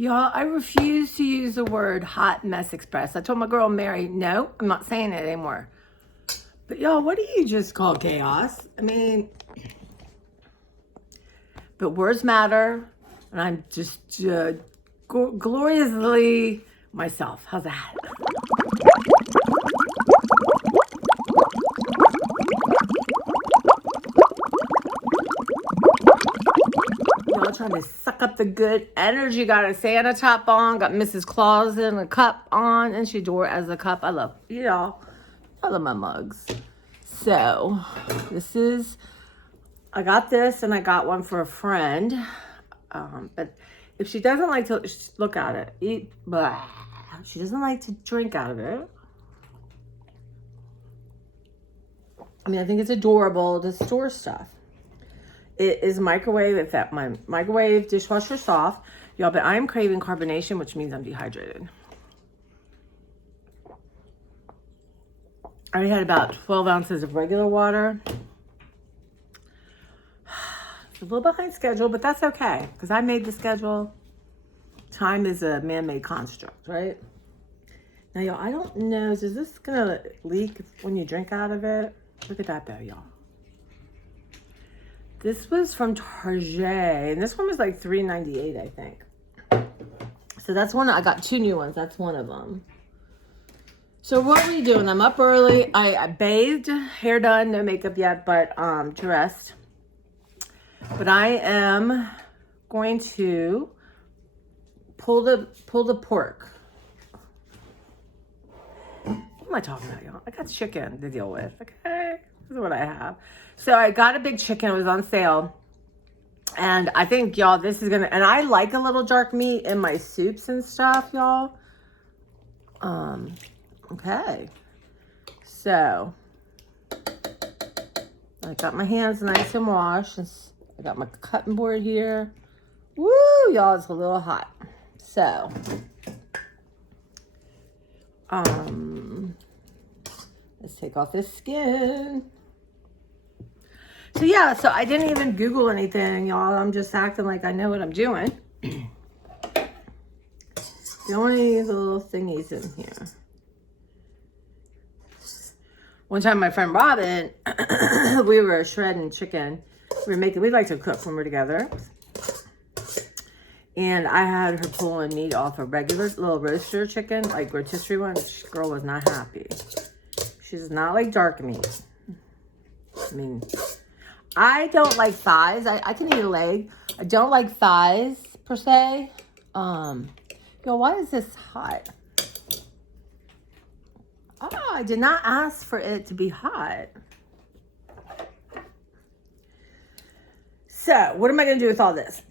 Y'all, I refuse to use the word hot mess express. I told my girl Mary, no, I'm not saying it anymore. But y'all, what do you just call chaos? I mean, but words matter, and I'm just gloriously myself. How's that? Y'all trying to suck up the good energy. Got a Santa top on, got Mrs. Claus in a cup on, and she wore it as a cup. I love, y'all. I love my mugs. So, I got this and I got one for a friend. But if she doesn't like to look at it, eat, blah, she doesn't like to drink out of it. I mean, I think it's adorable to store stuff. It is microwave, in fact, my microwave dishwasher soft. Y'all, but I'm craving carbonation, which means I'm dehydrated. I already had about 12 ounces of regular water. It's a little behind schedule, but that's okay, because I made the schedule. Time is a man-made construct, right? Now, y'all, I don't know, is this gonna leak when you drink out of it? Look at that, though, y'all. This was from Target, and this one was like $3.98, I think. So that's one. I got two new ones. That's one of them. So what are we doing? I'm up early. I bathed, hair done, no makeup yet, but dressed. But I am going to pull the pork. What am I talking about, y'all? I got chicken to deal with. Okay, this is what I have. So I got a big chicken. It was on sale. And I think, y'all, this is going to... And I like a little dark meat in my soups and stuff, y'all. Okay. So, I got my hands nice and washed. I got my cutting board here. Woo, y'all, it's a little hot. So, let's take off this skin. So yeah, so I didn't even Google anything, y'all. I'm just acting like I know what I'm doing. The only little thingies in here. One time my friend Robin, we were shredding chicken. We like to cook when we're together. And I had her pulling meat off a regular little roaster chicken, like rotisserie one. This girl was not happy. She does not like dark meat. I mean... I don't like thighs. I can eat a leg. I don't like thighs per se. Why is this hot? Oh, I did not ask for it to be hot. So, what am I going to do with all this?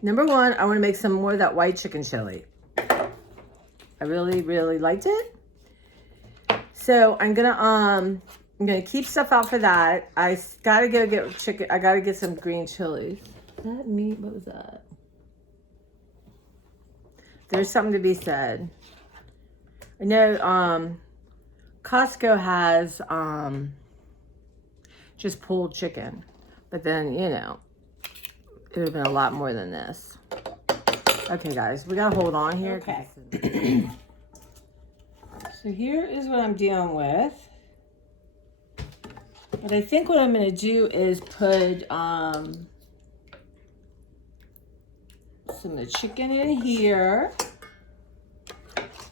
Number one, I want to make some more of that white chicken chili. I really, really liked it. So, I'm gonna keep stuff out for that. I gotta go get chicken. I gotta get some green chilies. Is that meat? What was that? There's something to be said. I know Costco has just pulled chicken. But then, it would have been a lot more than this. Okay, guys, we gotta hold on here. Okay. So here is what I'm dealing with. But I think what I'm going to do is put some of the chicken in here.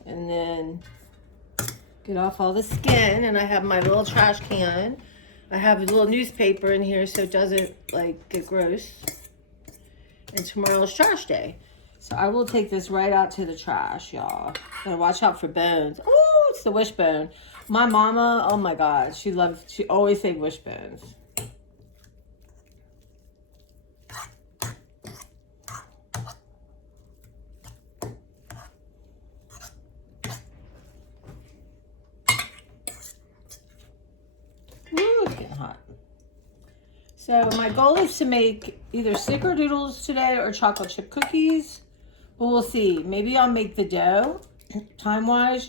And then get off all the skin. And I have my little trash can. I have a little newspaper in here so it doesn't get gross. And tomorrow's trash day. So I will take this right out to the trash, y'all. Gotta watch out for bones. Oh, it's the wishbone. My mama, oh my God, she always said wishbones. Ooh, it's getting hot. So my goal is to make either snickerdoodles today or chocolate chip cookies. But we'll see. Maybe I'll make the dough, time-wise,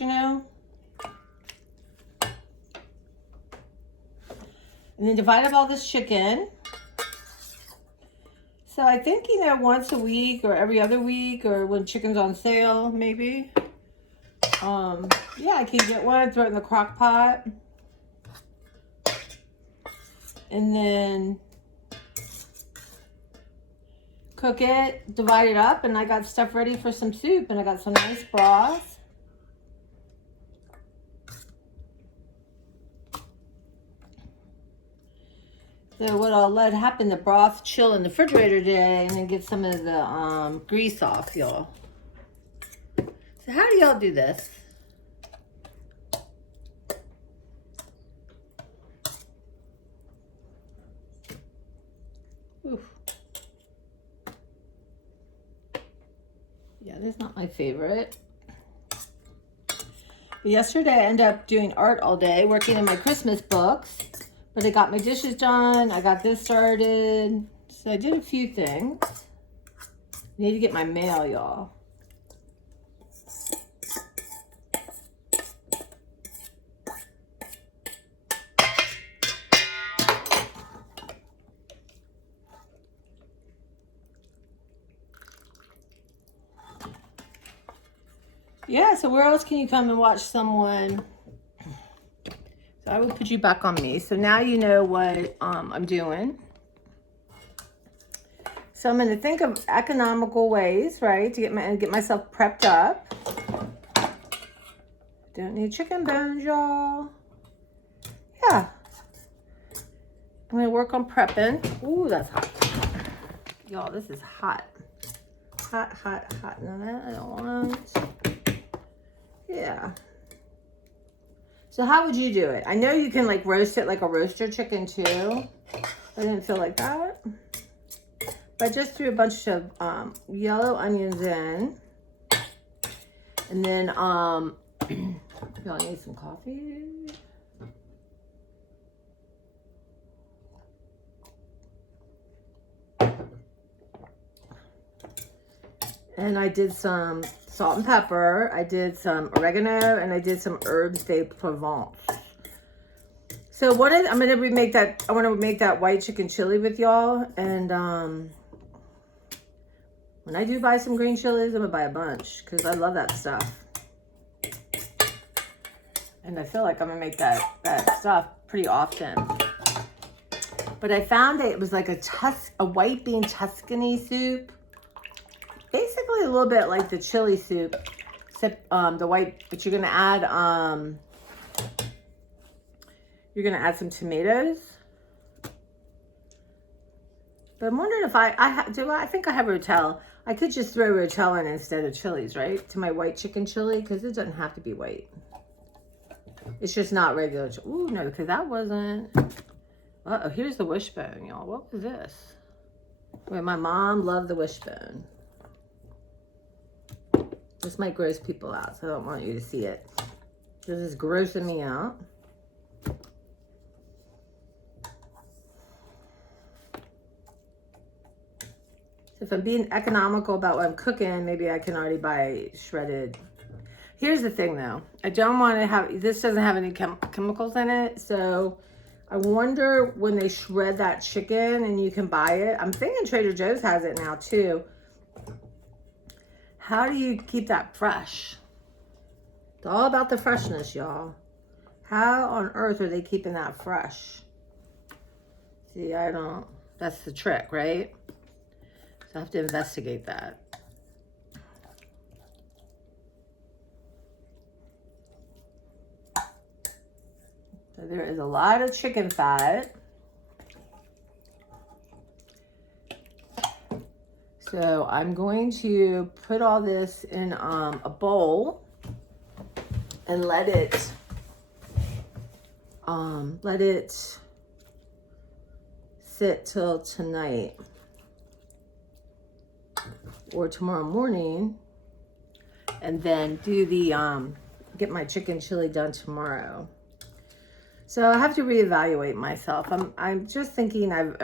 And then divide up all this chicken. So I think, you know, once a week or every other week or when chicken's on sale, maybe. Yeah, I can get one, throw it in the crock pot. And then cook it, divide it up, and I got stuff ready for some soup, and I got some nice broth. So what I'll let happen, the broth chill in the refrigerator today, and then get some of the grease off, y'all. So how do y'all do this? Oof. Yeah, this is not my favorite. But yesterday I ended up doing art all day, working on my Christmas books. But I got my dishes done. I got this started. So I did a few things. I need to get my mail, y'all. Yeah, so where else can you come and watch someone? So I will put you back on me. So now you know what I'm doing. So I'm going to think of economical ways, right, to get myself prepped up. Don't need chicken bones, y'all. Yeah. I'm going to work on prepping. Ooh, that's hot. Y'all, this is hot. Hot, hot, hot. No, that I don't want. Yeah. So how would you do it? I know you can like roast it like a roaster chicken too. I didn't feel like that. But I just threw a bunch of yellow onions in. And then y'all need some coffee. And I did some salt and pepper. I did some oregano, and I did some herbes de Provence. So I'm gonna remake that. I want to make that white chicken chili with y'all. And when I do buy some green chilies, I'm gonna buy a bunch because I love that stuff. And I feel like I'm gonna make that stuff pretty often. But I found that it was like a white bean Tuscany soup. Basically a little bit like the chili soup, except the white, but you're gonna add some tomatoes. But I'm wondering if I think I have Rotel. I could just throw Rotel in instead of chilies, right? To my white chicken chili, because it doesn't have to be white. It's just not regular. Ooh, no, because that wasn't. Uh-oh, here's the wishbone, y'all. What was this? Wait, my mom loved the wishbone. This might gross people out, so I don't want you to see it. This is grossing me out. So if I'm being economical about what I'm cooking, maybe I can already buy shredded. Here's the thing though. I don't want to have, this doesn't have any chemicals in it. So I wonder when they shred that chicken and you can buy it. I'm thinking Trader Joe's has it now too. How do you keep that fresh? It's all about the freshness, y'all. How on earth are they keeping that fresh? See, I don't, that's the trick, right? So I have to investigate that. So there is a lot of chicken fat. So I'm going to put all this in a bowl and let it sit till tonight or tomorrow morning, and then do the get my chicken chili done tomorrow. So I have to reevaluate myself. I'm just thinking I've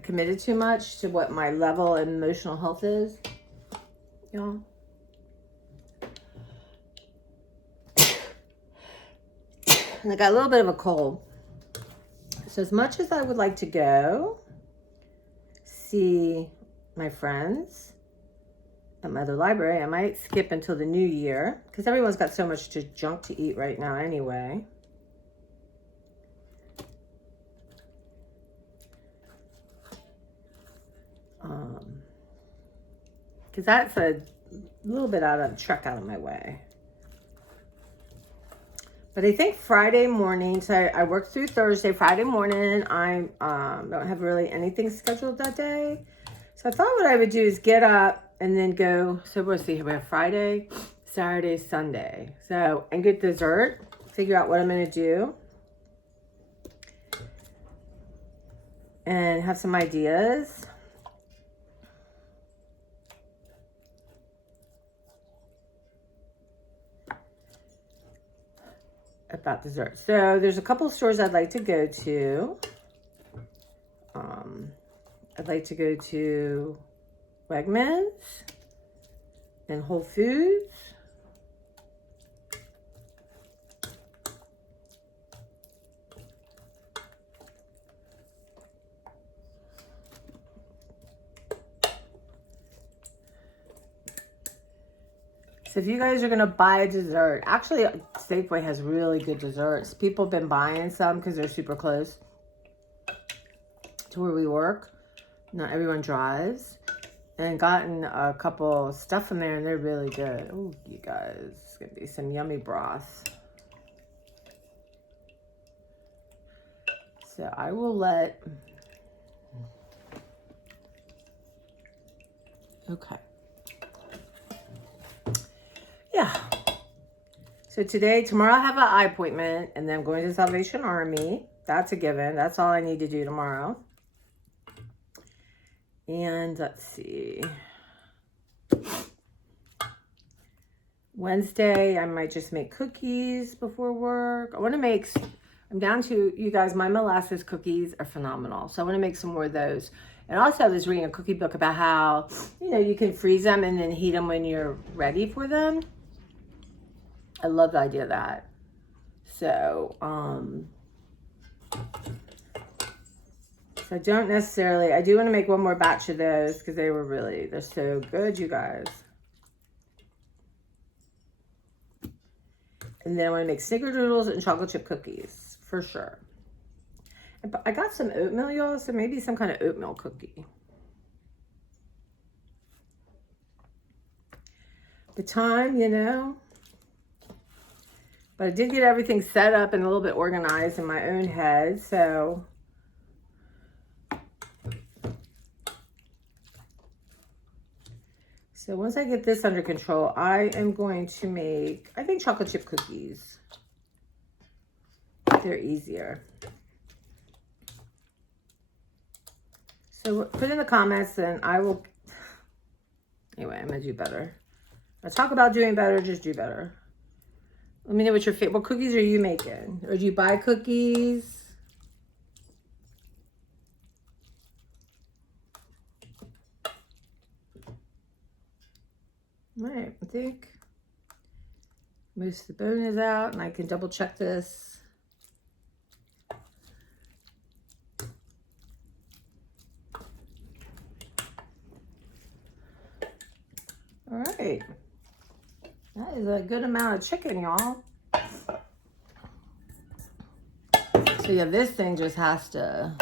committed too much to what my level of emotional health is, y'all. And I got a little bit of a cold. So as much as I would like to go, see my friends at my other library. I might skip until the new year because everyone's got so much junk to eat right now anyway. Because that's a little bit out of my way. But I think Friday morning, so I worked through Thursday, Friday morning, I don't have really anything scheduled that day. So I thought what I would do is get up and then go, so we'll see, we have Friday, Saturday, Sunday. So, and get dessert, figure out what I'm going to do. And have some ideas. About dessert. So there's a couple stores I'd like to go to. I'd like to go to Wegmans and Whole Foods. So if you guys are going to buy a dessert, actually Safeway has really good desserts. People have been buying some because they're super close to where we work. Not everyone drives. And gotten a couple stuff in there and they're really good. Oh, you guys, it's going to be some yummy broth. So I will let... Okay. Yeah. So tomorrow I have an eye appointment and then I'm going to Salvation Army. That's a given. That's all I need to do tomorrow. And let's see. Wednesday, I might just make cookies before work. I'm down to, you guys, my molasses cookies are phenomenal. So I want to make some more of those. And also I was reading a cookie book about how, you can freeze them and then heat them when you're ready for them. I love the idea of that. So, so I don't necessarily, I do want to make one more batch of those because they're so good, you guys. And then I want to make snickerdoodles and chocolate chip cookies, for sure. I got some oatmeal, y'all, so maybe some kind of oatmeal cookie. The time, But I did get everything set up and a little bit organized in my own head, so... So once I get this under control, I am going to make, I think, chocolate chip cookies. They're easier. So put in the comments and I will, anyway, I'm going to do better. I talk about doing better, just do better. Let me know what cookies are you making? Or do you buy cookies? All right, I think most of the bone is out and I can double check this. All right, that is a good amount of chicken, y'all. So yeah, this thing just has to...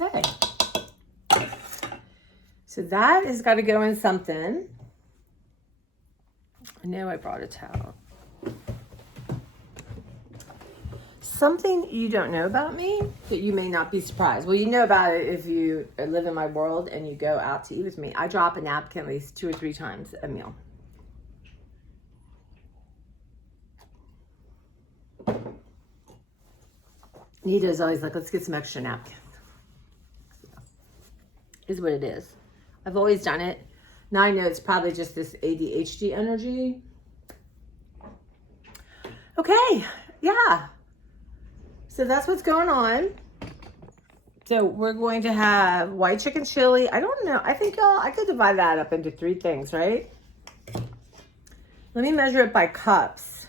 Okay, so that has got to go in something. I know I brought a towel. Something you don't know about me that you may not be surprised. Well, you know about it if you live in my world and you go out to eat with me. I drop a napkin at least 2 or 3 times a meal. Nita's always like, let's get some extra napkins. Is what it is. I've always done it. Now I know it's probably just this ADHD energy. Okay, yeah. So that's what's going on. So we're going to have white chicken chili. I don't know. I think, y'all, I could divide that up into 3 things, right? let me measure it by cups.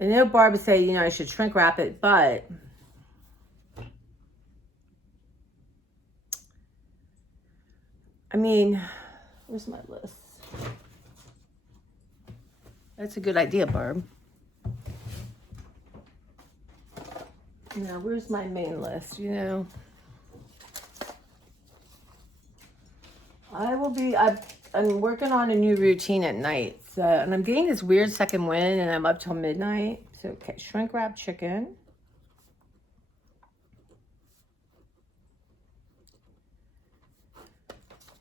I know Barb would say, I should shrink wrap it, but I mean, where's my list? That's a good idea, Barb. Where's my main list, I'm working on a new routine at night. So, and I'm getting this weird second wind and I'm up till midnight. So, okay, shrink wrap chicken.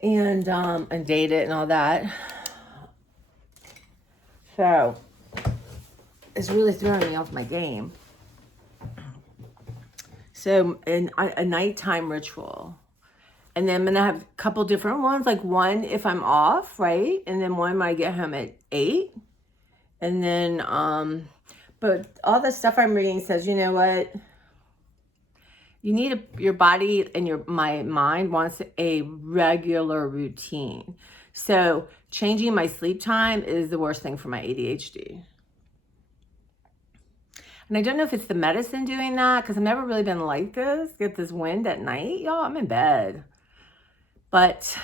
And date it and all that. So, it's really throwing me off my game. So, a nighttime ritual. And then I'm going to have a couple different ones, like one if I'm off, right? And then one when I get home at 8. And then, but all the stuff I'm reading says, you know what? You need your body and my mind wants a regular routine. So changing my sleep time is the worst thing for my ADHD. And I don't know if it's the medicine doing that, because I've never really been like this. Get this wind at night, y'all, I'm in bed. But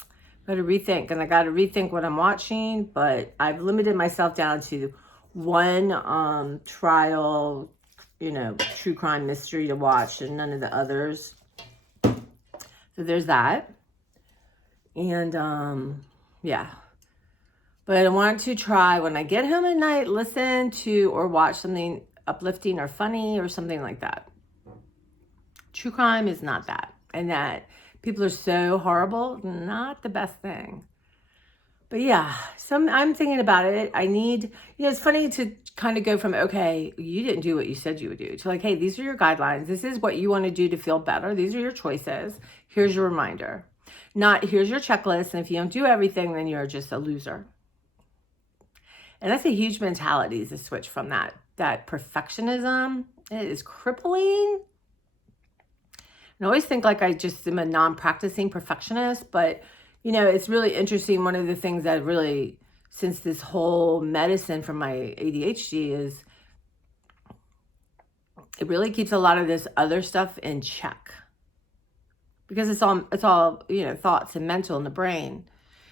I got to rethink, and I got to rethink what I'm watching. But I've limited myself down to one trial, true crime mystery to watch, and none of the others. So there's that. And yeah. But I want to try when I get home at night, listen to or watch something uplifting or funny or something like that. True crime is not that. And that people are so horrible, not the best thing. But yeah, I'm thinking about it. I need, it's funny to kind of go from, okay, you didn't do what you said you would do, to like, hey, these are your guidelines. This is what you want to do to feel better. These are your choices. Here's your reminder. Not, here's your checklist. And if you don't do everything, then you're just a loser. And that's a huge mentality, to switch from that perfectionism. It is crippling. I always think like I just am a non-practicing perfectionist, but it's really interesting. One of the things that really, since this whole medicine for my ADHD, is it really keeps a lot of this other stuff in check, because it's all thoughts and mental in the brain.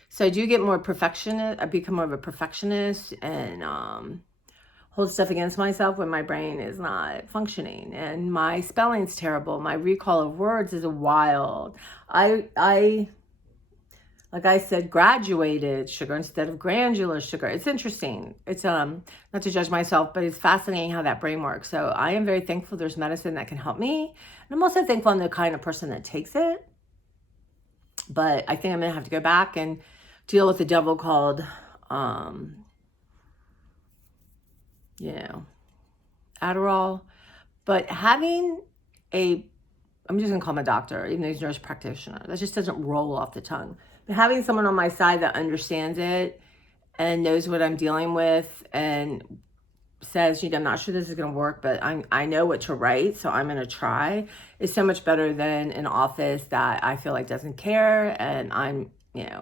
So I do get more perfectionist. I become more of a perfectionist and hold stuff against myself when my brain is not functioning, and my spelling's terrible. My recall of words is wild. I like I said, graduated sugar instead of granular sugar. It's interesting. It's not to judge myself, but it's fascinating how that brain works. So I am very thankful there's medicine that can help me. And I'm also thankful I'm the kind of person that takes it. But I think I'm gonna have to go back and deal with the devil called Adderall. But having I'm just gonna call my doctor, even though he's a nurse practitioner, that just doesn't roll off the tongue. But having someone on my side that understands it and knows what I'm dealing with and says, I'm not sure this is gonna work, but I know what to write, so I'm gonna try, is so much better than an office that I feel like doesn't care, and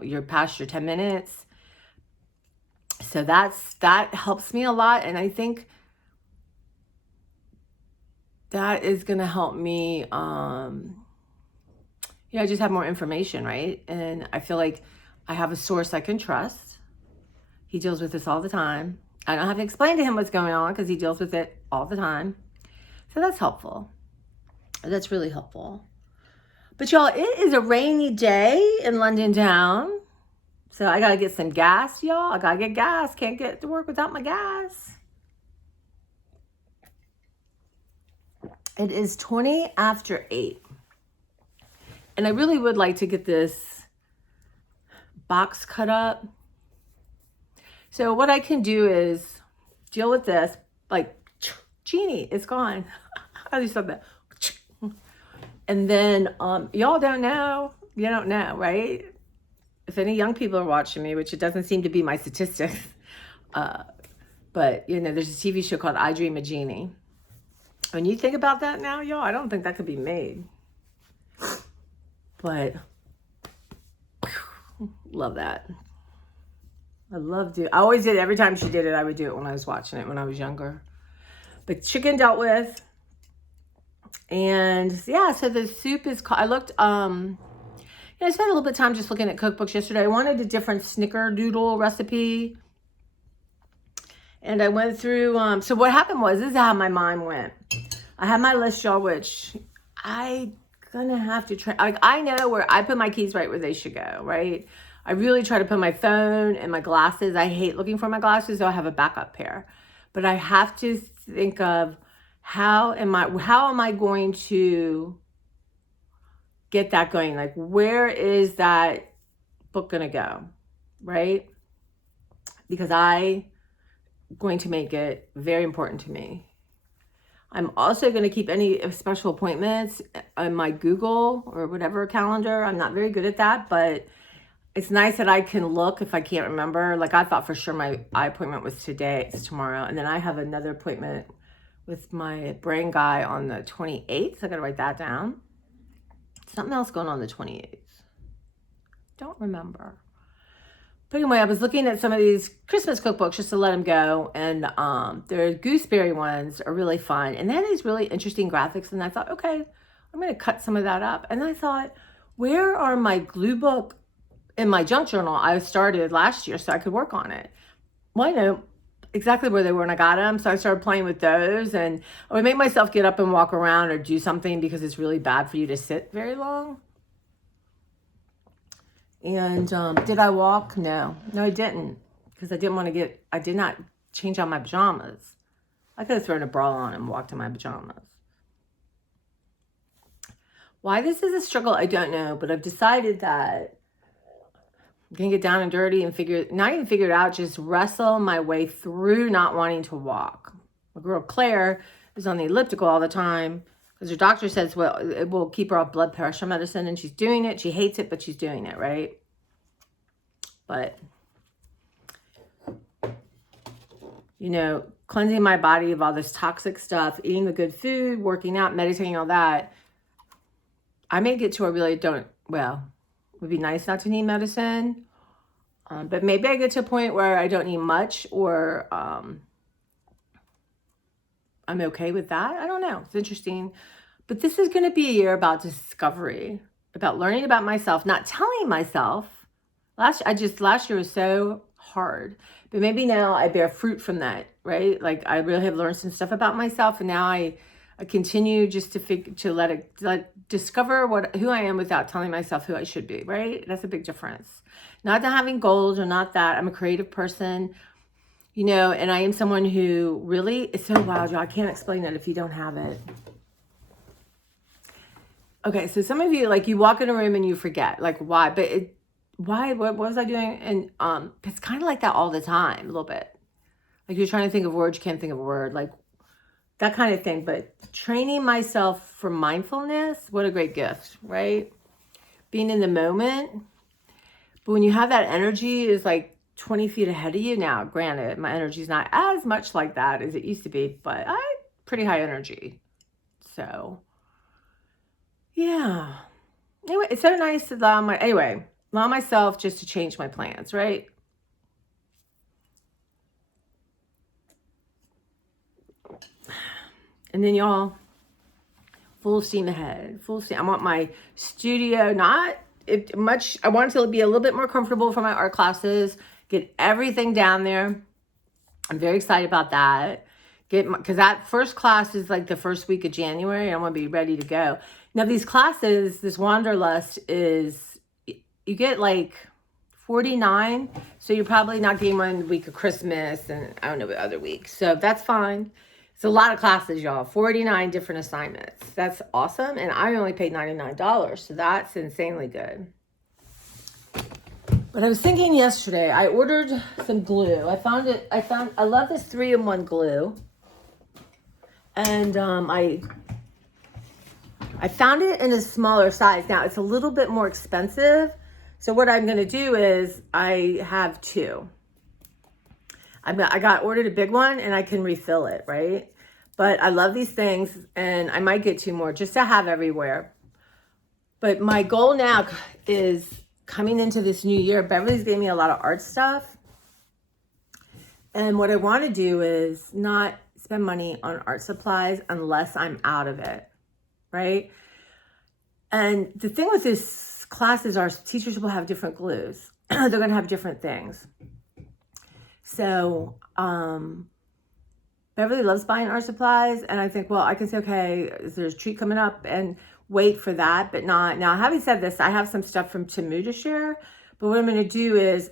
you're past your 10 minutes. So that helps me a lot, and I think that is going to help me, just have more information, right? And I feel like I have a source I can trust. He deals with this all the time. I don't have to explain to him what's going on because he deals with it all the time. So that's helpful. That's really helpful. But y'all, it is a rainy day in London town. So I got to get some gas, y'all. I got to get gas. Can't get to work without my gas. It is 20 after 8. And I really would like to get this box cut up. So what I can do is deal with this. Like, Genie, it's gone. I just said that. And then y'all don't know. You don't know, right? If any young people are watching me, which it doesn't seem to be my statistics. But, there's a TV show called I Dream of Jeannie. When you think about that now, y'all, I don't think that could be made. But Love that. I always did. Every time she did it, I would do it when I was watching it when I was younger. But chicken dealt with. And yeah, so the soup is called, I looked, I spent a little bit of time just looking at cookbooks yesterday. I wanted a different snickerdoodle recipe. And I went through, so what happened was, this is how my mind went. I have my list, y'all, which I gonna have to try. Like, I know where I put my keys right where they should go, right? I really try to put my phone and my glasses. I hate looking for my glasses, so I have a backup pair. But I have to think of how am I going to get that going? Like, where is that book gonna go, right? Because I'm going to make it very important to me. I'm also going to keep any special appointments on my Google or whatever calendar. I'm not very good at that, but it's nice that I can look if I can't remember. Like, I thought for sure my eye appointment was today. It's tomorrow. And then I have another appointment with my brain guy on the 28th. So I got to write that down. Something else going on the 28th. Don't remember. But anyway, I was looking at some of these Christmas cookbooks just to let them go. And their gooseberry ones are really fun. And they had these really interesting graphics. And I thought, okay, I'm going to cut some of that up. And I thought, where are my glue book in my junk journal I started last year so I could work on it? Well, I know exactly where they were when I got them. So I started playing with those. And I would make myself get up and walk around or do something because it's really bad for you to sit very long. And did I walk? No, I didn't, because I did not change out my pajamas. I could have thrown a bra on and walked in my pajamas. Why this is a struggle, I don't know, but I've decided that I'm going to get down and dirty and not even figure it out, just wrestle my way through not wanting to walk. My girl Claire is on the elliptical all the time because her doctor says, well, it will keep her off blood pressure medicine, and she's doing it. She hates it, but she's doing it, right? But, cleansing my body of all this toxic stuff, eating the good food, working out, meditating, all that, I may get to a really it would be nice not to need medicine. But maybe I get to a point where I don't need much, or I'm okay with that. I don't know. It's interesting. But this is going to be a year about discovery, about learning about myself, not telling myself. Last year was so hard. But maybe now I bear fruit from that, right? Like, I really have learned some stuff about myself, and now I continue just to let discover who I am without telling myself who I should be, right? That's a big difference. Not that having goals or not that. I'm a creative person, and I am someone who really is so wild, y'all. I can't explain it if you don't have it. Okay, so some of you, like, you walk in a room and you forget, like, why? But why? What was I doing? And it's kind of like that all the time, a little bit. Like, you're trying to think of words, you can't think of a word, like that kind of thing. But training myself for mindfulness, what a great gift, right? Being in the moment. But when you have that energy is like 20 feet ahead of you now. Granted, my energy is not as much like that as it used to be, but I pretty high energy. So, yeah. Anyway, it's so nice to allow myself just to change my plans, right? And then, y'all, full steam ahead. Full steam. I want my studio I want it to be a little bit more comfortable for my art classes. Get everything down there. I'm very excited about that. Because that first class is like the first week of January. I want to be ready to go. Now, these classes, this Wanderlust is, you get like 49. So you're probably not getting one the week of Christmas and I don't know what other weeks. So that's fine. It's a lot of classes, y'all. 49 different assignments. That's awesome. And I only paid $99. So that's insanely good. But I was thinking yesterday, I ordered some glue. I love this 3-in-1 glue. And I found it in a smaller size. Now, it's a little bit more expensive. So what I'm going to do is I have two. I ordered a big one and I can refill it, right? But I love these things and I might get two more just to have everywhere. But my goal now is coming into this new year, Beverly's gave me a lot of art stuff. And what I want to do is not spend money on art supplies unless I'm out of it, right? And the thing with this class is our teachers will have different glues. They're going to have different things. So, Beverly loves buying art supplies, and I think, well, I can say, okay, there's a treat coming up, and wait for that, but not. Now, having said this, I have some stuff from Temu to share, but what I'm going to do is,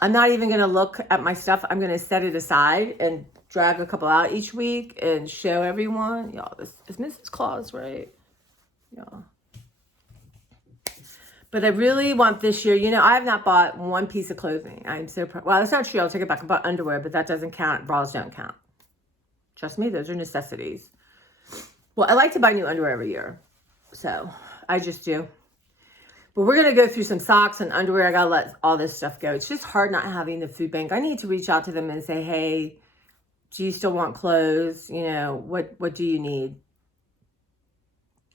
I'm not even going to look at my stuff. I'm going to set it aside and drag a couple out each week and show everyone. Y'all, this is Mrs. Claus, right? Y'all. But I really want this year, you know, I have not bought one piece of clothing. I'm so proud. Well, that's not true. I'll take it back. I bought underwear, but that doesn't count. Bras don't count. Trust me, those are necessities. Well, I like to buy new underwear every year. So I just do. But we're going to go through some socks and underwear. I got to let all this stuff go. It's just hard not having the food bank. I need to reach out to them and say, hey, do you still want clothes? You know, what do you need?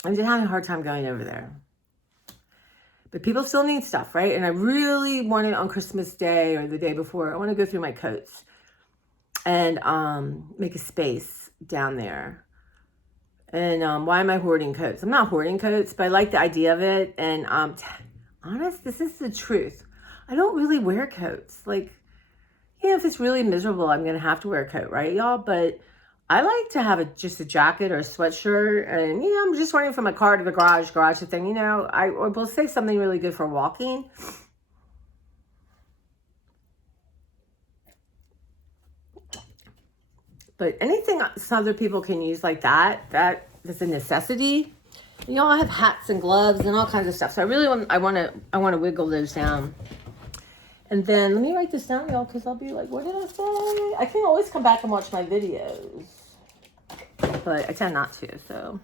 I'm just having a hard time going over there. But people still need stuff, right? And I really wanted on Christmas Day or the day before, I want to go through my coats and make a space down there. And why am I hoarding coats? I'm not hoarding coats, but I like the idea of it. And honest, this is the truth. I don't really wear coats. Like, yeah, if it's really miserable, I'm going to have to wear a coat, right, y'all? But I like to have just a jacket or a sweatshirt, and, you know, I'm just running from my car to the garage to thing, you know, I will say something really good for walking. But anything some other people can use like that is a necessity. You know, I have hats and gloves and all kinds of stuff. So I really want to wiggle those down. And then let me write this down, y'all, because I'll be like, what did I say? I can always come back and watch my videos, but I tend not to. So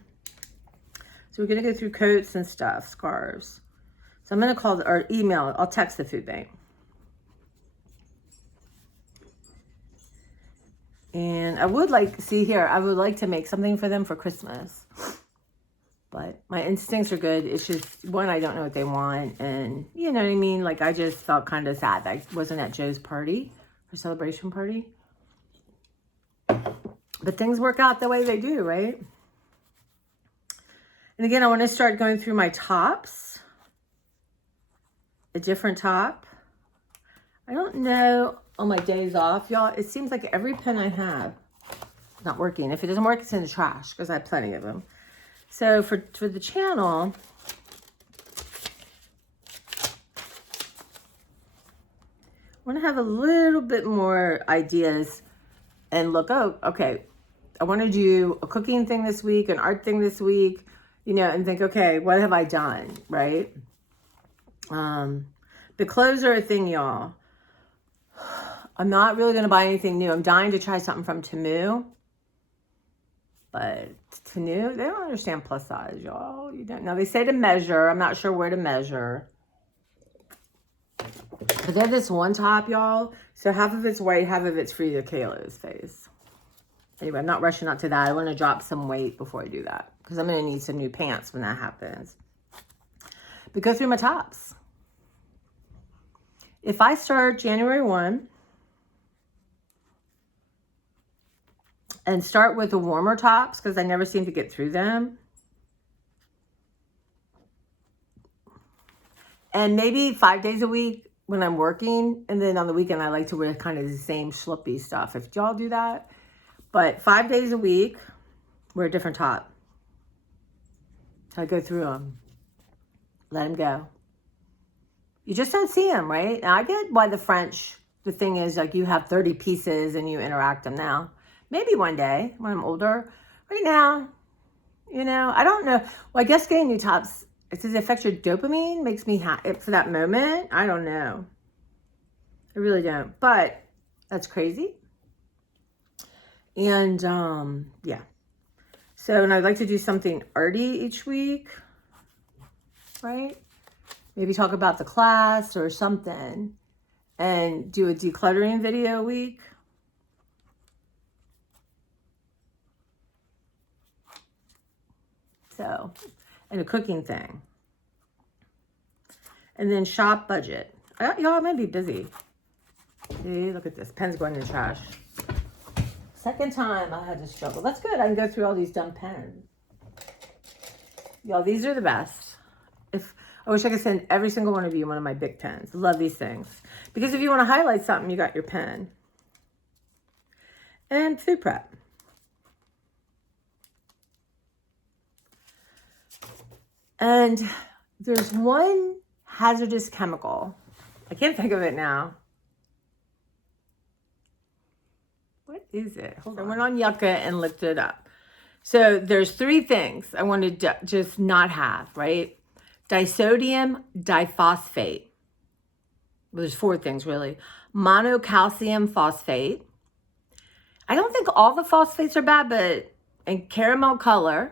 we're going to go through coats and stuff, scarves. So I'm going to call or email. I'll text the food bank. And I would like to make something for them for Christmas. But my instincts are good. It's just, one, I don't know what they want. And you know what I mean? Like, I just felt kind of sad that I wasn't at Joe's party, her celebration party. But things work out the way they do, right? And again, I want to start going through my tops. A different top. I don't know on my days off, y'all. It seems like every pen I have is not working. If it doesn't work, it's in the trash because I have plenty of them. So for the channel, I want to have a little bit more ideas and look, oh, okay, I want to do a cooking thing this week, an art thing this week, you know, and think, okay, what have I done, right? The clothes are a thing, y'all. I'm not really going to buy anything new. I'm dying to try something from Temu. But Temu, they don't understand plus size, y'all. You don't know. They say to measure. I'm not sure where to measure. But they have this one top, y'all. So half of it's white, half of it's Frida Kahlo's face. Anyway, I'm not rushing out to that. I want to drop some weight before I do that. Because I'm going to need some new pants when that happens. But go through my tops. If I start January 1... and start with the warmer tops because I never seem to get through them. And maybe 5 days a week when I'm working. And then on the weekend, I like to wear kind of the same schlippy stuff. If y'all do that. But 5 days a week, wear a different top. So I go through them. Let them go. You just don't see them, right? Now I get why the thing is like you have 30 pieces and you interact them now. Maybe one day when I'm older. Right now, you know, I don't know. Well, I guess getting new tops, does it affect your dopamine? Makes me happy for that moment? I don't know. I really don't. But that's crazy. And yeah. So, and I'd like to do something arty each week. Right? Maybe talk about the class or something. And do a decluttering video a week. So, and a cooking thing. And then shop budget. Y'all, I'm going to be busy. See, look at this. Pen's going in the trash. Second time I had to struggle. That's good. I can go through all these dumb pens. Y'all, these are the best. I wish I could send every single one of you one of my Bic pens. Love these things. Because if you want to highlight something, you got your pen. And food prep. And there's one hazardous chemical. I can't think of it now. What is it? Hold on. I went on Yucca and looked it up. So there's 3 things I wanted to just not have, right? Disodium diphosphate. Well, there's 4 things really. Monocalcium phosphate. I don't think all the phosphates are bad, but in caramel color,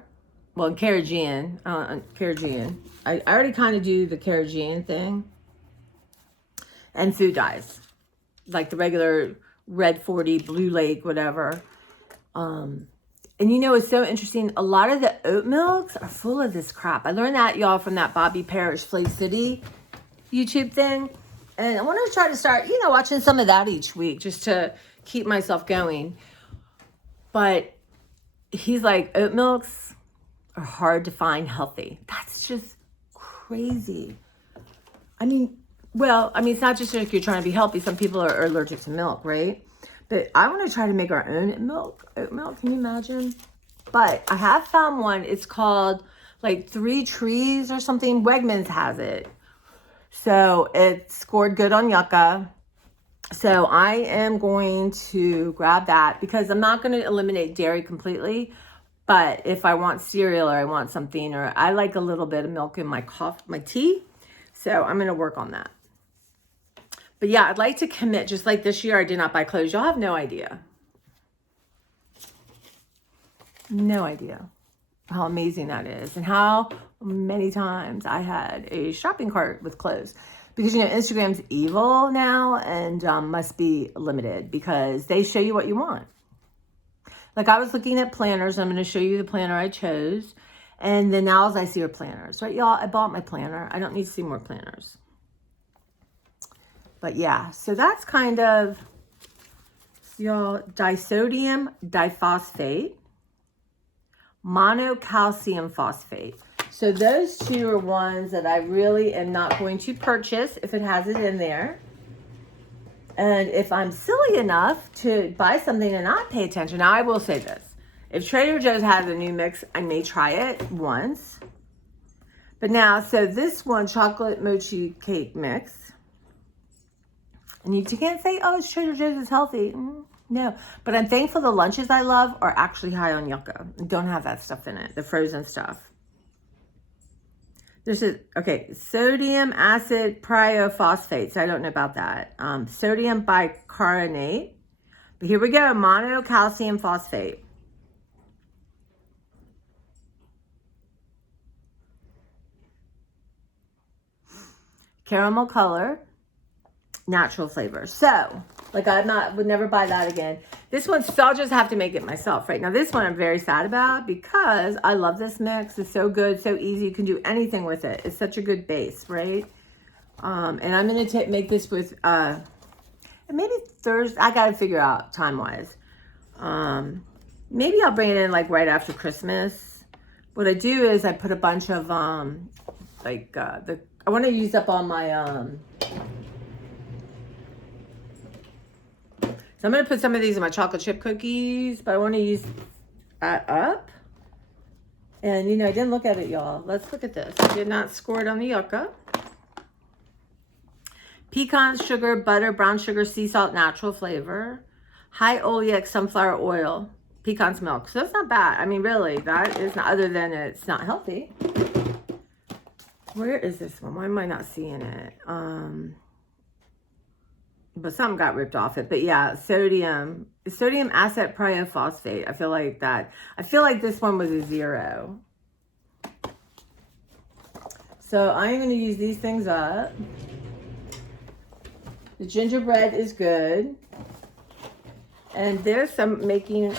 well, in carrageenan, I already kind of do the carrageenan thing. And food dyes, like the regular Red 40, Blue Lake, whatever. And you know, it's so interesting. A lot of the oat milks are full of this crap. I learned that, y'all, from that Bobby Parrish Flay City YouTube thing. And I want to try to start, you know, watching some of that each week just to keep myself going. But he's like, oat milks are hard to find healthy. That's just crazy. I mean, it's not just like you're trying to be healthy. Some people are allergic to milk, right? But I want to try to make our own oat milk. Can you imagine? But I have found one. It's called like 3 Trees or something. Wegmans has it. So it scored good on Yucca. So I am going to grab that because I'm not going to eliminate dairy completely. But if I want cereal or I want something, or I like a little bit of milk in my tea. So I'm going to work on that. But yeah, I'd like to commit. Just like this year, I did not buy clothes. Y'all have no idea. No idea how amazing that is. And how many times I had a shopping cart with clothes. Because, you know, Instagram's evil now and must be limited because they show you what you want. Like I was looking at planners. I'm going to show you the planner I chose. And the nows I see are planners. Right, y'all? I bought my planner. I don't need to see more planners. But yeah, so that's kind of, y'all, disodium diphosphate, monocalcium phosphate. So those 2 are ones that I really am not going to purchase if it has it in there. And if I'm silly enough to buy something and not pay attention, now I will say this. If Trader Joe's has a new mix, I may try it once. But now, so this one, chocolate mochi cake mix. And you can't say, oh, it's Trader Joe's is healthy. No, but I'm thankful the lunches I love are actually high on Yucca. Don't have that stuff in it, the frozen stuff. This is, okay, sodium acid pyrophosphates. I don't know about that. Sodium bicarbonate. But here we go, monocalcium phosphate. Caramel color. Natural flavor. So, like would never buy that again. This one, so I'll just have to make it myself. Right now, this one I'm very sad about because I love this mix. It's so good, so easy. You can do anything with it. It's such a good base, right? And I'm gonna make this with maybe Thursday. I gotta figure out time wise. Maybe I'll bring it in like right after Christmas. What I do is I put a bunch of I want to use up all my So I'm going to put some of these in my chocolate chip cookies, but I want to use that up. And, you know, I didn't look at it, y'all. Let's look at this. I did not score it on the Yucca. Pecan sugar, butter, brown sugar, sea salt, natural flavor. High oleic sunflower oil, pecan's milk. So that's not bad. I mean, really, that is not, other than it's not healthy. Where is this one? Why am I not seeing it? But something got ripped off it. But yeah, sodium acid pyrophosphate. I feel like this one was a 0. So I'm going to use these things up. The gingerbread is good. And there's some making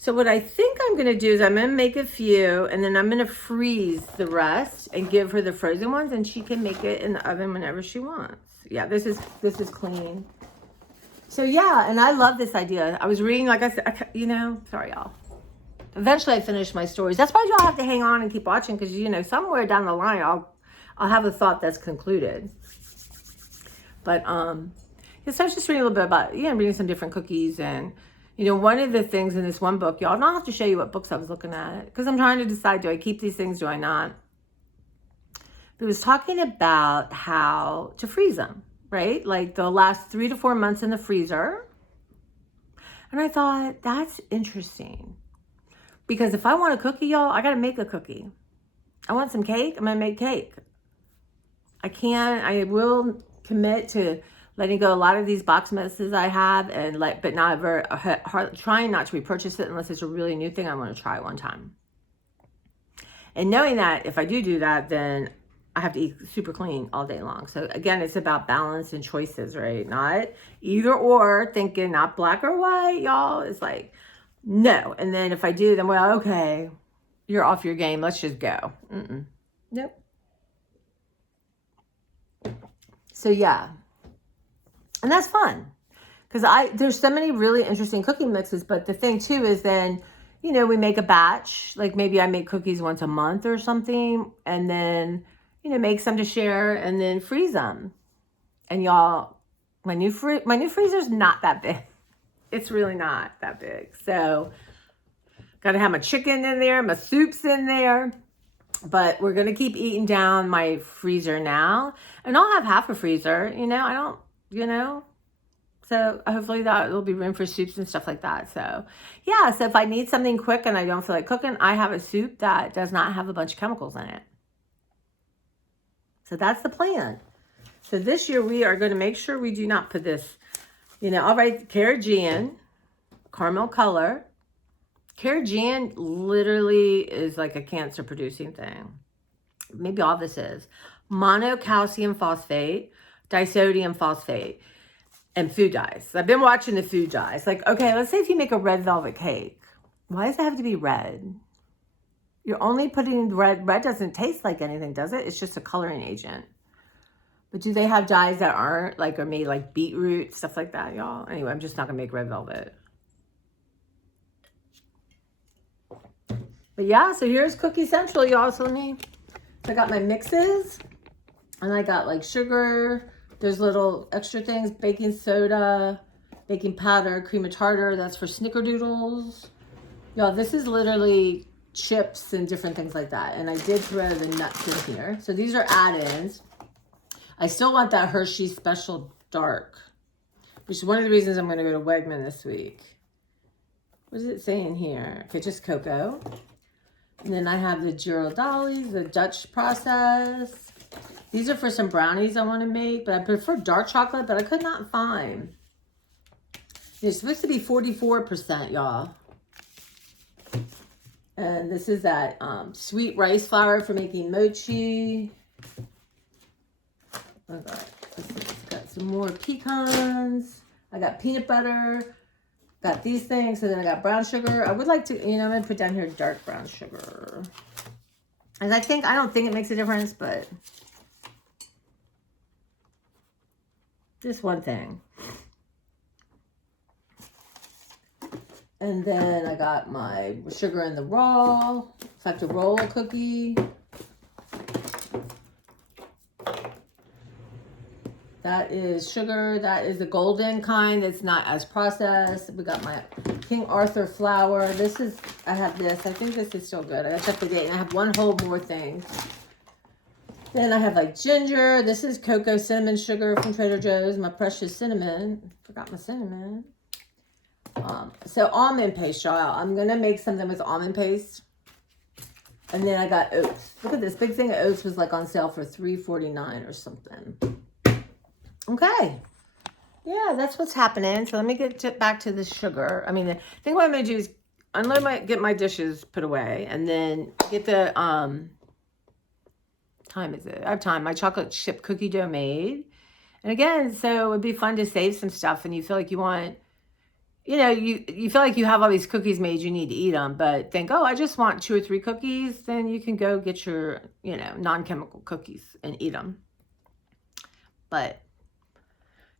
So what I think I'm going to do is I'm going to make a few and then I'm going to freeze the rest and give her the frozen ones and she can make it in the oven whenever she wants. Yeah, this is clean. So yeah, and I love this idea. I was reading, like I said, sorry y'all. Eventually I finished my stories. That's why y'all have to hang on and keep watching because, somewhere down the line I'll have a thought that's concluded. But so I was just reading a little bit about, reading some different cookies and, one of the things in this one book, y'all, and I'll have to show you what books I was looking at because I'm trying to decide, do I keep these things, do I not? It was talking about how to freeze them, right? Like the last 3 to 4 months in the freezer. And I thought, that's interesting. Because if I want a cookie, y'all, I got to make a cookie. I want some cake, I'm going to make cake. I will commit to letting go a lot of these box messes I have and but not trying not to repurchase it unless it's a really new thing I want to try one time. And knowing that if I do that, then I have to eat super clean all day long. So again, it's about balance and choices, right? Not either or, thinking not black or white, y'all. It's like, no. And then if I do, then well, okay, you're off your game. Let's just go. Nope. So yeah. And that's fun because there's so many really interesting cooking mixes. But the thing too is then, we make a batch, like maybe I make cookies once a month or something and then, make some to share and then freeze them. And y'all, my new freezer's not that big. It's really not that big. So got to have my chicken in there, my soup's in there. But we're going to keep eating down my freezer now. And I'll have half a freezer, so hopefully that will be room for soups and stuff like that. So yeah, so if I need something quick and I don't feel like cooking, I have a soup that does not have a bunch of chemicals in it. So that's the plan. So this year we are going to make sure we do not put this, I'll write Karajan, caramel color. Karajan literally is like a cancer producing thing. Maybe all this is. Monocalcium phosphate, disodium phosphate, and food dyes. I've been watching the food dyes. Like, okay, let's say if you make a red velvet cake, why does it have to be red? You're only putting red. Red doesn't taste like anything, does it? It's just a coloring agent. But do they have dyes that aren't are made like beetroot, stuff like that, y'all? Anyway, I'm just not gonna make red velvet. But yeah, so here's Cookie Central, y'all. So I got my mixes and I got like sugar. There's little extra things, baking soda, baking powder, cream of tartar. That's for snickerdoodles. Y'all, this is literally chips and different things like that. And I did throw the nuts in here. So these are add-ins. I still want that Hershey Special Dark, which is one of the reasons I'm going to go to Wegman this week. What is it saying here? Okay, just cocoa. And then I have the Ghirardelli, the Dutch process. These are for some brownies I want to make, but I prefer dark chocolate, but I could not find. It's supposed to be 44%, y'all. And this is that sweet rice flour for making mochi. Got some more pecans. I got peanut butter. Got these things. And then I got brown sugar. I would like to, I'm going to put down here dark brown sugar. And I don't think it makes a difference, but just one thing. And then I got my sugar in the raw. So I have to roll a cookie. That is sugar. That is the golden kind that's not as processed. We got my King Arthur flour. I have this. I think this is still good. I got to check the date. And I have one whole more thing. Then I have like ginger. This is cocoa cinnamon sugar from Trader Joe's. My precious cinnamon. Forgot my cinnamon. So almond paste, y'all. I'm going to make something with almond paste. And then I got oats. Look at this. Big thing of oats was like on sale for $3.49 or something. Okay. Yeah, that's what's happening. So let me get back to the sugar. I think what I'm going to do is get my dishes put away and then get the, time is it? I have time. My chocolate chip cookie dough made. And again, so it would be fun to save some stuff and you feel like you want, you know, you feel like you have all these cookies made, you need to eat them, but think, oh, I just want 2 or 3 cookies, then you can go get your, you know, non-chemical cookies and eat them. But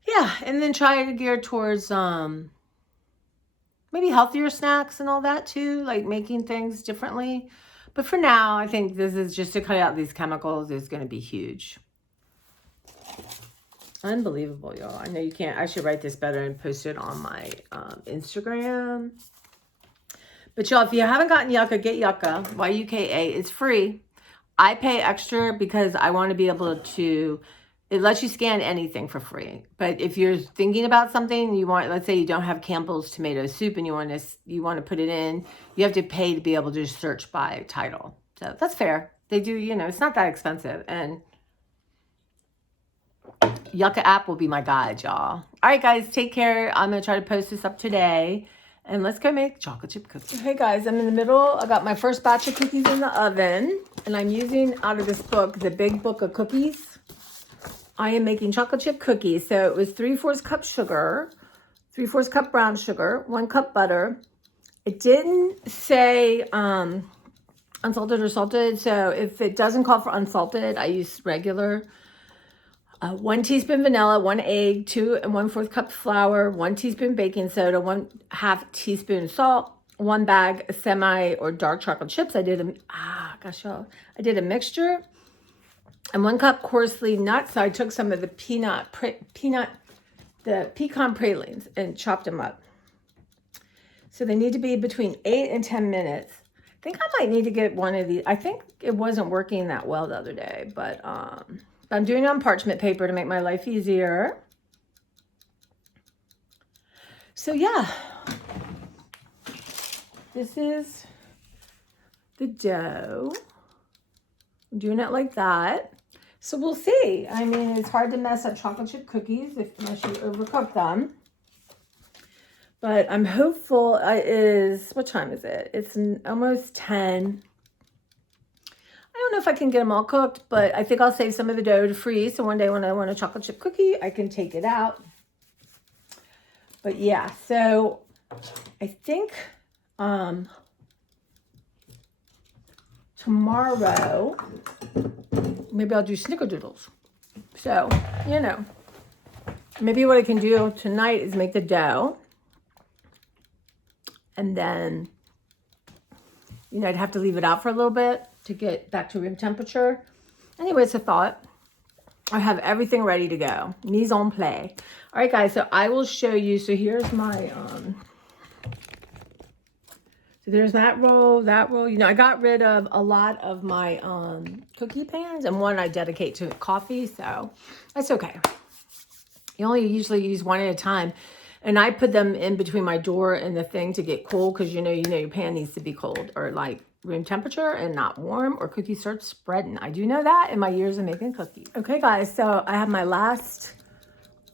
yeah, and then try to gear towards maybe healthier snacks and all that too, like making things differently. But for now, I think this is just to cut out these chemicals is going to be huge. Unbelievable, y'all. I know you can't. I should write this better and post it on my Instagram. But y'all, if you haven't gotten Yucca, get Yucca, Y-U-K-A. It's free. I pay extra because I want to be able to, it lets you scan anything for free. But if you're thinking about something, you want, let's say you don't have Campbell's tomato soup and you want to put it in, you have to pay to be able to just search by title. So that's fair. They do, you know, it's not that expensive. And Yucca app will be my guide, y'all. All right, guys, take care. I'm going to try to post this up today. And let's go make chocolate chip cookies. Hey, guys, I'm in the middle. I got my first batch of cookies in the oven. And I'm using, out of this book, The Big Book of Cookies. I am making chocolate chip cookies. So it was 3/4 cup sugar, 3/4 cup brown sugar, 1 cup butter. It didn't say unsalted or salted. So if it doesn't call for unsalted, I use regular. 1 teaspoon vanilla, 1 egg, 2 1/4 cup flour, 1 teaspoon baking soda, 1/2 teaspoon salt, 1 bag semi or dark chocolate chips. I did a mixture, and 1 cup coarsely nuts. So I took some of the pecan pralines and chopped them up. So they need to be between 8 and 10 minutes. I think I might need to get one of these. I think it wasn't working that well the other day, but I'm doing it on parchment paper to make my life easier. So yeah, this is the dough. I'm doing it like that. So we'll see. I mean, it's hard to mess up chocolate chip cookies unless you overcook them. But I'm hopeful. What time is it? It's almost 10. I don't know if I can get them all cooked, but I think I'll save some of the dough to freeze. So one day when I want a chocolate chip cookie, I can take it out. But yeah, so I think tomorrow, maybe I'll do snickerdoodles. So, you know, maybe what I can do tonight is make the dough. And then, you know, I'd have to leave it out for a little bit to get back to room temperature. Anyway, it's a thought. I have everything ready to go. Mise en place. All right, guys, so I will show you. So here's my, so there's that roll. You know, I got rid of a lot of my cookie pans, and one I dedicate to coffee, so that's okay. You only usually use one at a time. And I put them in between my door and the thing to get cold, because you know your pan needs to be cold or like room temperature and not warm, or cookies start spreading. I do know that in my years of making cookies. Okay, guys, so I have my last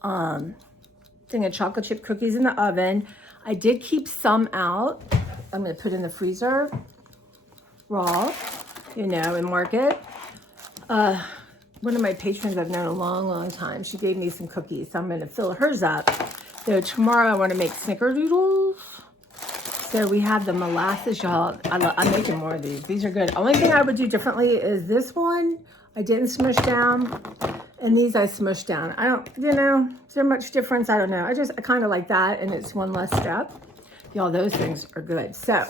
thing of chocolate chip cookies in the oven. I did keep some out. I'm going to put in the freezer raw, you know, and mark it. One of my patrons I've known a long, long time, she gave me some cookies, so I'm going to fill hers up. So tomorrow I want to make snickerdoodles. So we have the molasses, y'all. I'm making more of these. These are good. Only thing I would do differently is this one I didn't smush down, and these I smushed down. I don't, you know, is there much difference? I don't know. I kind of like that, and it's one less step. Y'all, those things are good. So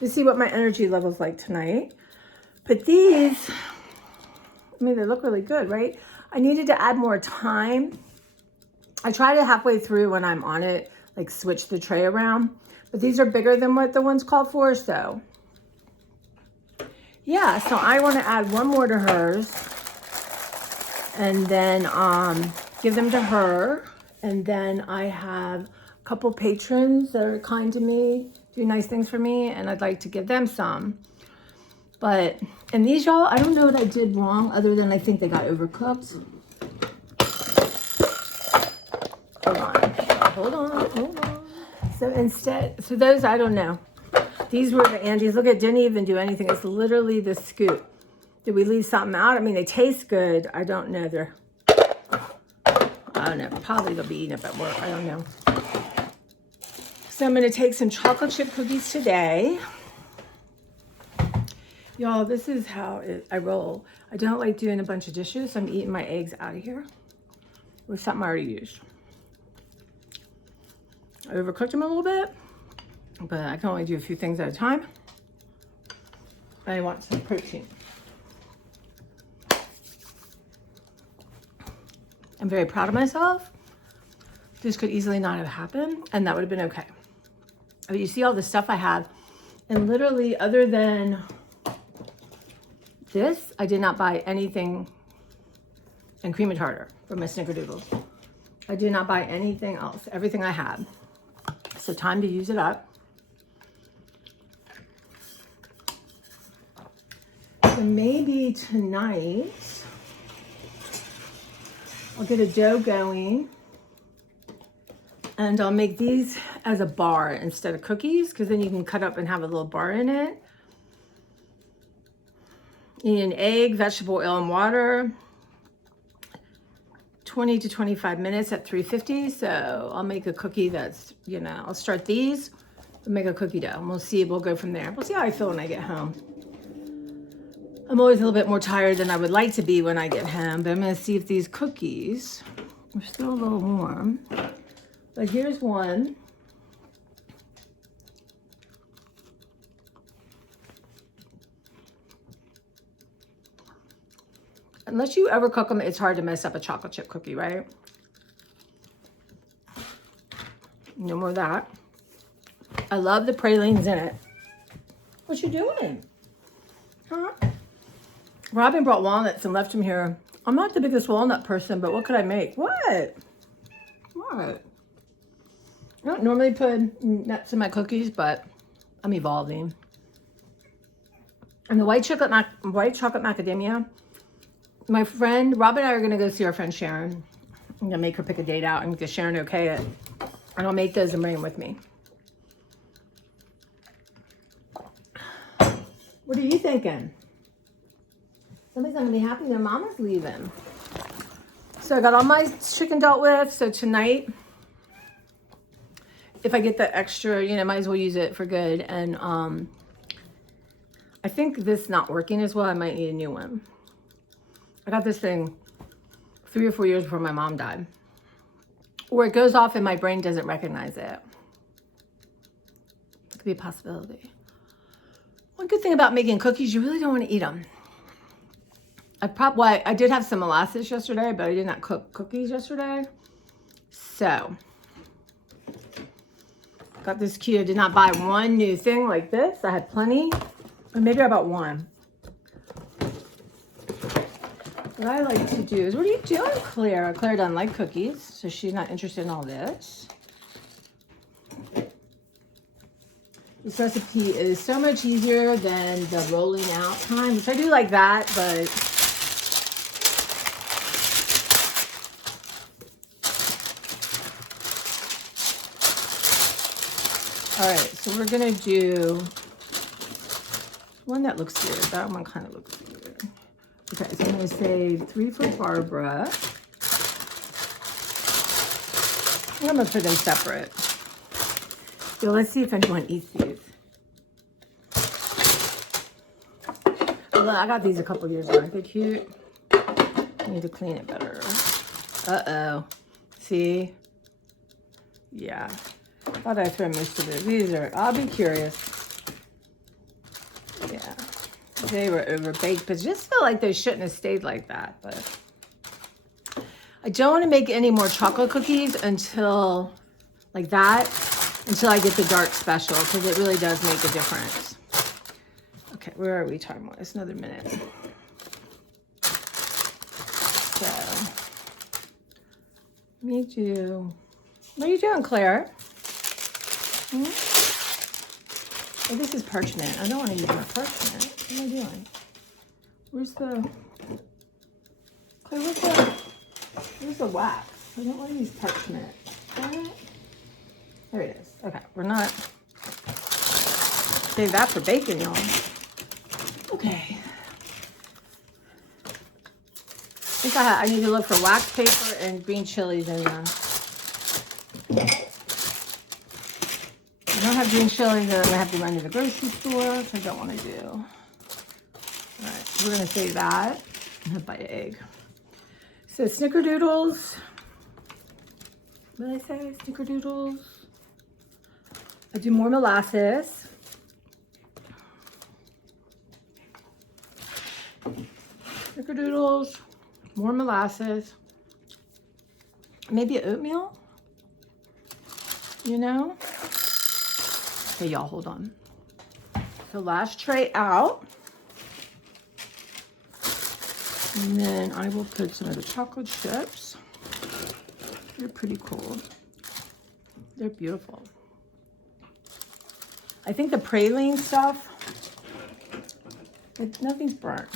let's see what my energy level's like tonight. But these, I mean, they look really good, right? I needed to add more time. I try to halfway through when I'm on it, like switch the tray around, but these are bigger than what the ones called for. So yeah, so I want to add one more to hers, and then give them to her. And then I have a couple patrons that are kind to me, do nice things for me, and I'd like to give them some. But, and these, y'all, I don't know what I did wrong, other than I think they got overcooked. Hold on. So those, I don't know. These were the Andes. Look, it didn't even do anything. It's literally the scoop. Did we leave something out? I mean, they taste good. I don't know. I don't know. Probably they'll be eating up at work. I don't know. So I'm going to take some chocolate chip cookies today. Y'all, this is how I roll. I don't like doing a bunch of dishes, so I'm eating my eggs out of here with something I already used. I overcooked them a little bit, but I can only do a few things at a time. I want some protein. I'm very proud of myself. This could easily not have happened, and that would have been okay. But you see all the stuff I have, and literally other than this, I did not buy anything and cream and tartar for my snickerdoodles. I did not buy anything else, everything I had. So time to use it up. So maybe tonight, I'll get a dough going and I'll make these as a bar instead of cookies, because then you can cut up and have a little bar in it. You need an egg, vegetable oil, and water. 20 to 25 minutes at 350. So I'll make a cookie that's, I'll start these and make a cookie dough. And we'll see, we'll go from there. We'll see how I feel when I get home. I'm always a little bit more tired than I would like to be when I get home, but I'm gonna see if these cookies are still a little warm. But here's one. Unless you ever cook them, it's hard to mess up a chocolate chip cookie, right? No more of that. I love the pralines in it. What you doing? Huh? Robin brought walnuts and left them here. I'm not the biggest walnut person, but what could I make? What? What? I don't normally put nuts in my cookies, but I'm evolving. And the white chocolate macadamia, my friend, Rob and I are going to go see our friend Sharon. I'm going to make her pick a date out and get Sharon okay it. And I'll make those and bring them with me. What are you thinking? Somebody's not going to be happy their mama's leaving. So I got all my chicken dealt with. So tonight, if I get the extra, might as well use it for good. And I think this not working as well. I might need a new one. I got this thing 3 or 4 years before my mom died, where it goes off and my brain doesn't recognize it. It could be a possibility. One good thing about making cookies, you really don't want to eat them. I did have some molasses yesterday, but I did not cook cookies yesterday. So, got this cute. I did not buy one new thing like this. I had plenty. Or maybe I bought one. What I like to do is, what are you doing, Claire? Claire doesn't like cookies, so she's not interested in all this. This recipe is so much easier than the rolling out time, which I do like that, but all right, so we're gonna do one that looks weird. That one kind of looks weird. Okay, so I'm gonna save 3 for Barbara. I'm gonna put them separate. So let's see if anyone eats these. I got these a couple years ago. Aren't they cute? I need to clean it better. Uh-oh. See? Yeah. Thought I'd throw most of it. These are, I'll be curious. Yeah. They were overbaked, but just feel like they shouldn't have stayed like that. But I don't want to make any more chocolate cookies until, like that, until I get the dark special, because it really does make a difference. Okay, where are we time-wise? Another minute. So, let me do, what are you doing, Claire? Hmm? Oh, this is parchment. I don't want to use my parchment. What am I doing? Where's the, Claire, where's the wax? I don't want to use parchment. There it is. Okay, we're not, save that for bacon, y'all. Okay. I think I need to look for wax paper and green chilies in there. have green chili that I'm gonna have to run to the grocery store, which I don't want to do. All right, so we're gonna save that and have bite egg. So snickerdoodles. What did I say? Snickerdoodles. I do more molasses. Snickerdoodles, more molasses. Maybe oatmeal, you know? Okay, y'all, hold on. So last tray out. And then I will put some of the chocolate chips. They're pretty cool. They're beautiful. I think the praline stuff, nothing's burnt.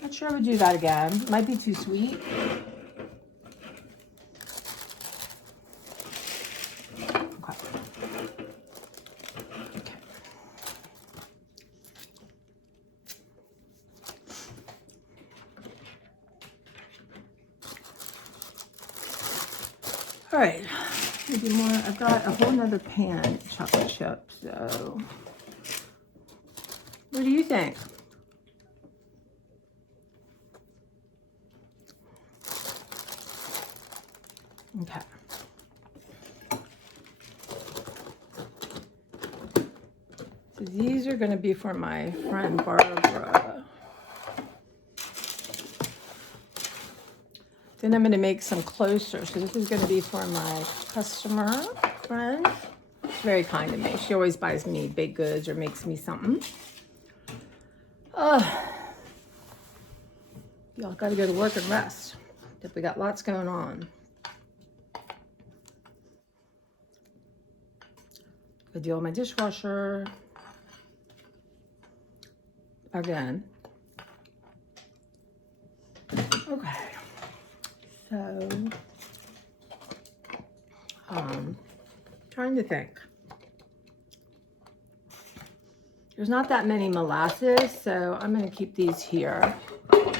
Not sure I would do that again. Might be too sweet. All right, maybe more. I've got a whole nother pan of chocolate chips, so what do you think? Okay. So these are going to be for my friend Barbara. Then I'm going to make some closer. So this is going to be for my customer friend. She's very kind to me. She always buys me baked goods or makes me something. Y'all got to go to work and rest. We got lots going on. I do all my dishwasher. Again. Okay. So, trying to think. There's not that many molasses, so I'm going to keep these here. That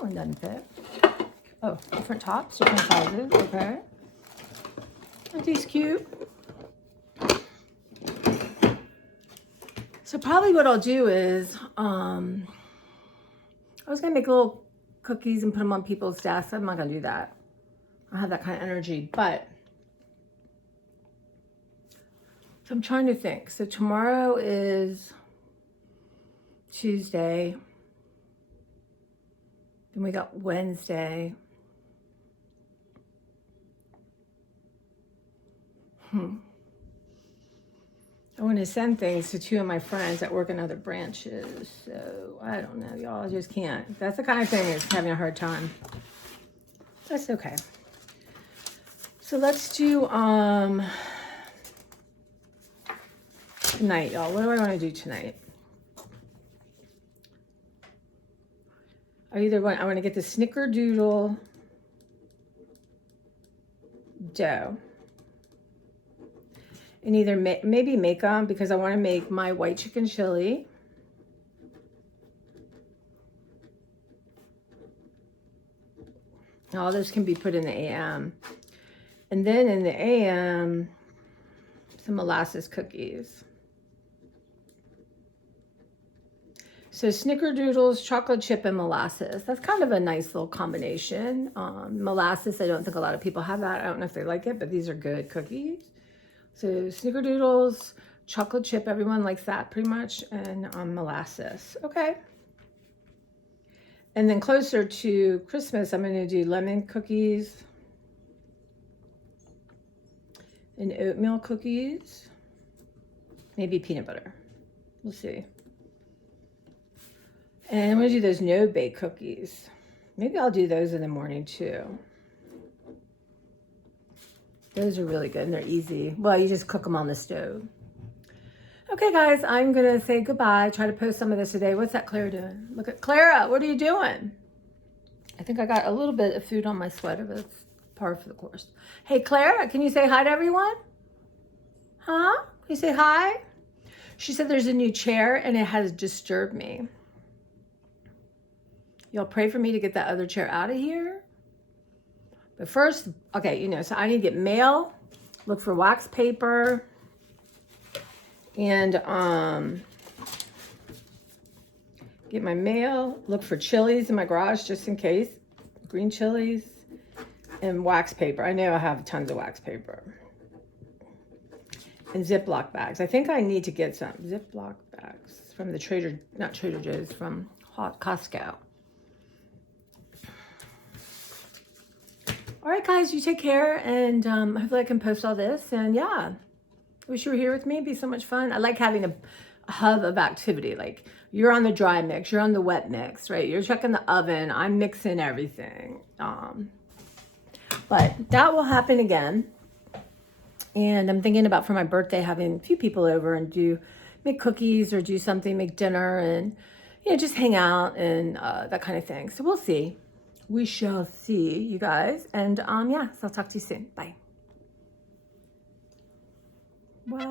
one doesn't fit. Oh, different tops, different sizes. Okay. Aren't these cute? So probably what I'll do is, I was going to make little cookies and put them on people's desks. I'm not going to do that. I don't have that kind of energy, but so I'm trying to think. So tomorrow is Tuesday. Then we got Wednesday. I want to send things to two of my friends that work in other branches. So I don't know, y'all. I just can't. That's the kind of thing that's having a hard time. That's okay. So let's do tonight, y'all. What do I want to do tonight? I want to get the snickerdoodle dough. And either maybe make them, because I want to make my white chicken chili. All this can be put in the AM. And then in the AM, some molasses cookies. So snickerdoodles, chocolate chip, and molasses. That's kind of a nice little combination. Molasses, I don't think a lot of people have that. I don't know if they like it, but these are good cookies. So snickerdoodles, chocolate chip, everyone likes that pretty much, and molasses. Okay. And then closer to Christmas, I'm going to do lemon cookies and oatmeal cookies, maybe peanut butter. We'll see. And I'm going to do those no-bake cookies. Maybe I'll do those in the morning too. Those are really good and they're easy. Well, you just cook them on the stove. Okay, guys, I'm going to say goodbye. Try to post some of this today. What's that Clara doing? Look at Clara. What are you doing? I think I got a little bit of food on my sweater, but it's par for the course. Hey, Clara, can you say hi to everyone? Huh? Can you say hi? She said there's a new chair and it has disturbed me. Y'all pray for me to get that other chair out of here. But first, okay, so I need to get mail look for wax paper, and get my mail, look for chilies in my garage just in case, green chilies, and wax paper. I know I have tons of wax paper. And Ziploc bags. I think I need to get some Ziploc bags from the not Trader Joe's, from Costco. All right, guys, you take care, and hopefully I can post all this. And yeah, wish you were here with me. It'd be so much fun. I like having a hub of activity. Like, you're on the dry mix, you're on the wet mix, right? You're checking the oven. I'm mixing everything. But that will happen again. And I'm thinking about, for my birthday, having a few people over and make cookies or do something, make dinner, and just hang out and that kind of thing. So we'll see. We shall see, you guys. And yeah, so I'll talk to you soon. Bye. Wow.